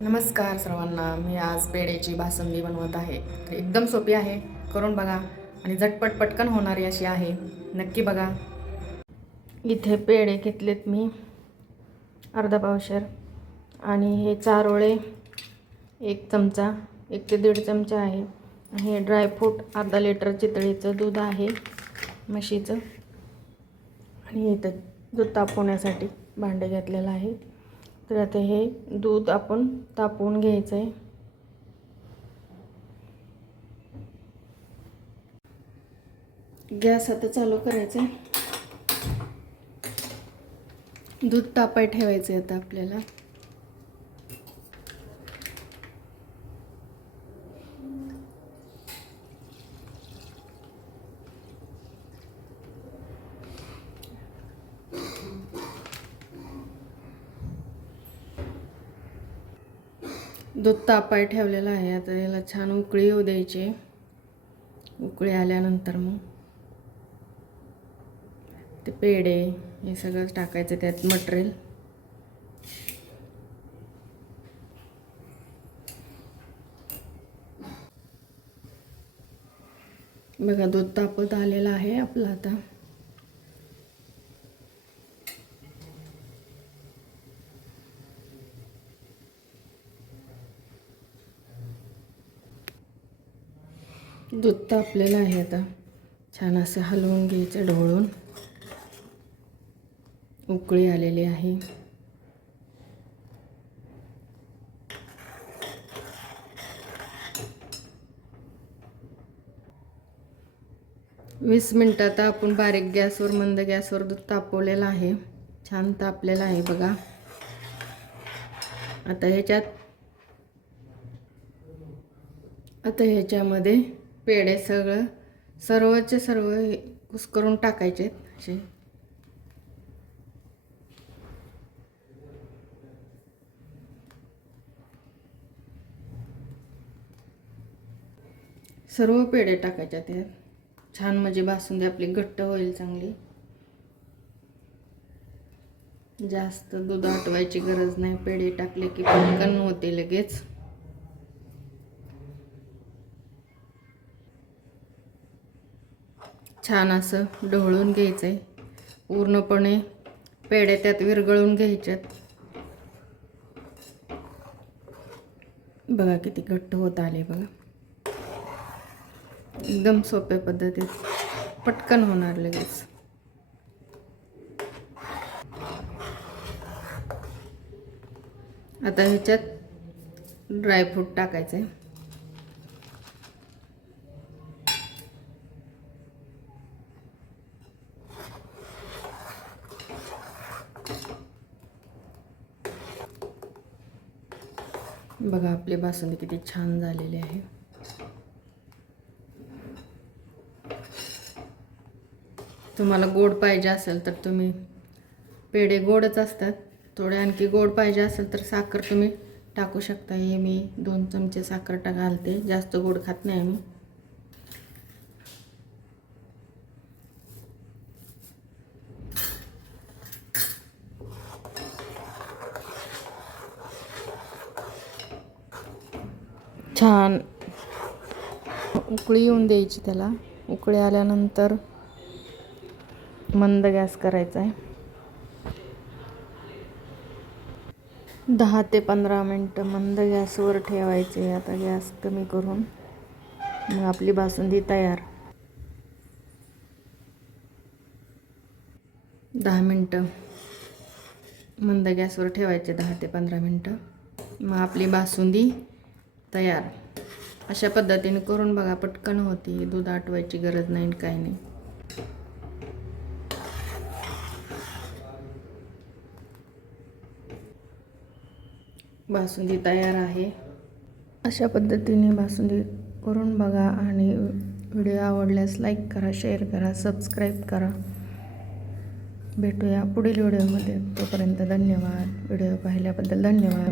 नमस्कार सर्वांना. मी आज पेढेची बासुंदी बनवत आहे. तर एकदम सोपी आहे, करून बघा आणि झटपट पटकन होणारी अशी आहे. नक्की बघा. इथे पेढे घेतलेत मी अर्धा पावशेर आणि हे चारोळे 1 चमचा, 1 ते 1.5 चमचा आहे. हे ड्रायफ्रूट अर्धा लिटर चितळीचं दूध आहे म्हशीचं. आणि इथं दूध तापवण्यासाठी भांडे घेतलेलं आहे. तर आता हे दूध आपण तापवून घ्यायचं आहे. गॅस आता चालू करायचं आहे. दूध तापाय ठेवायचं आहे आता आपल्याला. दूध तापाय ठेवलेलं आहे. आता याला छान उकळी येऊ द्यायची. उकळी आल्यानंतर मग ते पेढे हे सगळं टाकायचं त्यात मटेरियल. बघा दूध तापत आलेलं आहे आपलं आता. दूध तापलेलं आहे आता. छान असं हलवून घ्यायचं ढवळून. उकळी आलेली आहे. वीस मिनिटात आपण बारीक गॅसवर मंद गॅसवर दूध तापवलेलं आहे. छान तापलेलं आहे बघा. आता ह्याच्यामध्ये पेढे सर्वचे सर्व कुस्करून टाकायचे असे. सर्व पेढे टाकायचे त्यात. छान म्हणजे बासुंदी आपली घट्ट होईल चांगली. जास्त दूध आटवायची गरज नाही. पेढे टाकले की पटकन होते लगेच. छान असं ढवळून घ्यायचं आहे. पूर्णपणे पेढे त्यात विरघळून घ्यायच्यात. बघा किती घट्ट होत आले बघा. एकदम सोप्या पद्धतीत पटकन होणार लगेच. आता ह्याच्यात ड्रायफ्रूट टाकायचं आहे. बघा आपली बासुंदी किती छान झालेली आहे. तुम्हाला गोड पाहिजे असेल तर तुम्ही, पेढे गोडच असतात, थोडे आणखी गोड पाहिजे असेल तर साखर तुम्ही टाकू शकता. हे मी 2 चमचे साखर घालते. जास्त गोड खात नाही मी. छान उकळी येऊन द्यायची त्याला. उकळी आल्यानंतर मंद गॅस करायचा आहे. 10 ते 15 मिनटं मंद गॅसवर ठेवायचे. आता गॅस कमी करून मग आपली बासुंदी तयार. 10 मिनटं मंद गॅसवर ठेवायचे. 10 ते 15 मिनटं. मग आपली बासुंदी तयार. अशा पद्धतीने करून बघा, पटकन होती. दूध आटवायची गरज नाही, काही नाही. बासुंदी तयार आहे. अशा पद्धतीने बासुंदी करून बघा आणि व्हिडिओ आवडल्यास लाईक करा, शेअर करा, सबस्क्राईब करा. भेटूया पुढील व्हिडिओमध्ये. तोपर्यंत धन्यवाद. व्हिडिओ पाहिल्याबद्दल धन्यवाद.